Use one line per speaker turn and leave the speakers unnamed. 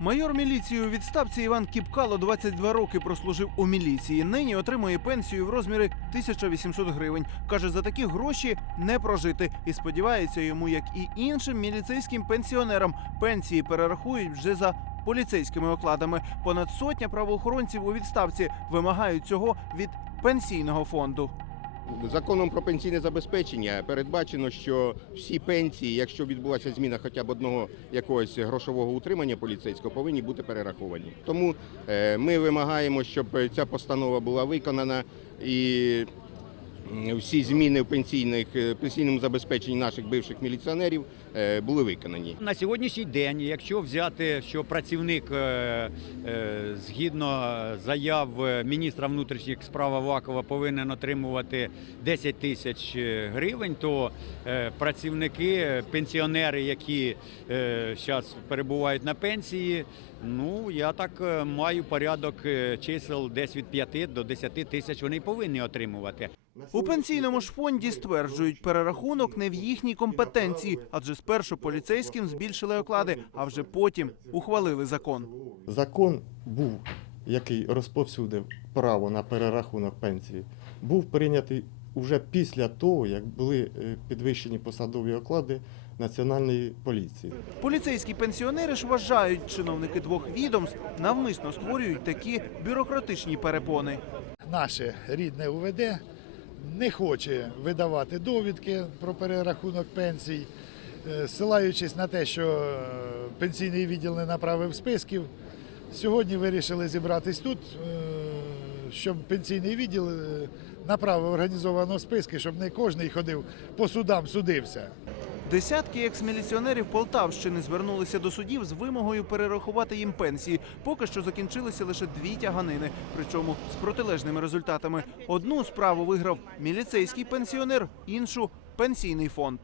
Майор міліції у відставці Іван Кіпкало 22 роки прослужив у міліції. Нині отримує пенсію в розмірі 1800 гривень. Каже, за такі гроші не прожити. І сподівається, йому, як і іншим міліцейським пенсіонерам, пенсії перерахують вже за поліцейськими окладами. Понад сотня правоохоронців у відставці вимагають цього від пенсійного фонду.
Законом про пенсійне забезпечення передбачено, що всі пенсії, якщо відбулася зміна хоча б одного якогось грошового утримання поліцейського, повинні бути перераховані. Тому е, ми вимагаємо, щоб ця постанова була виконана і всі зміни в пенсійних е, пенсійному забезпеченні наших бивших міліціонерів е, були виконані.
На сьогоднішній день, якщо взяти, що працівник е, згідно заяв міністра внутрішніх справ Авакова повинен отримувати 10 тисяч гривень, то працівники, пенсіонери, які зараз перебувають на пенсії, ну я так маю порядок чисел десь від 5 до 10 тисяч вони повинні отримувати.
У пенсійному ж фонді стверджують, перерахунок не в їхній компетенції, адже спершу поліцейським збільшили оклади, а вже потім ухвалили закон.
Закон був, який розповсюдив право на перерахунок пенсії, був прийнятий уже після того, як були е, підвищені посадові оклади Національної поліції.
Поліцейські пенсіонери ж вважають, чиновники двох відомств навмисно створюють такі бюрократичні перепони.
наше рідне УВД не хоче видавати довідки про перерахунок пенсій, силаючись ссилаючись на те, що е, пенсійний відділ не направив списків. Сьогодні вирішили зібратись тут, е, щоб пенсійний відділ е, направив організовано списки, щоб не кожен ходив по судам, судився.
Десятки екс-міліціонерів Полтавщини звернулися до судів з вимогою перерахувати їм пенсії. Поки що закінчилися лише дві тяганини, причому з протилежними результатами. Одну справу виграв міліцейський пенсіонер, іншу пенсійний фонд.